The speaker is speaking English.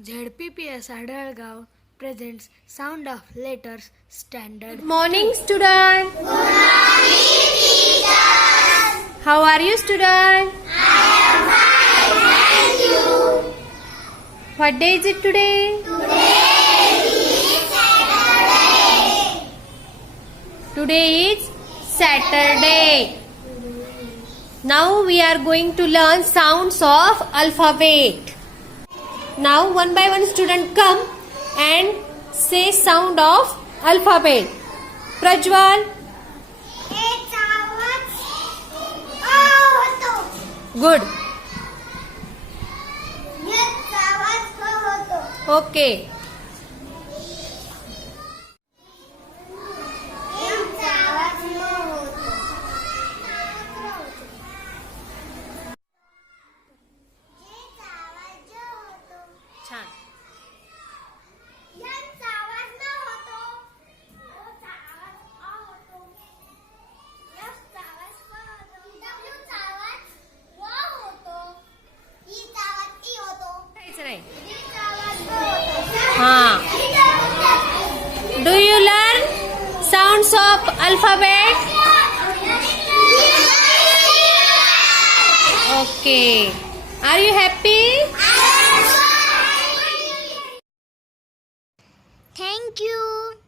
ZPPS Adalgaon presents Sound of Letters Standard. Good morning, student. Good morning, teacher. How are you, student? I am fine, thank you. What day is it today? Today is Saturday. Now we are going to learn sounds of alphabet. Now one by one student come and say sound of alphabet. Prajwal. Good. Okay. छान. करायचं नाही. हाँ. Do you learn sounds of alphabet? Okay. Are you happy? Thank you.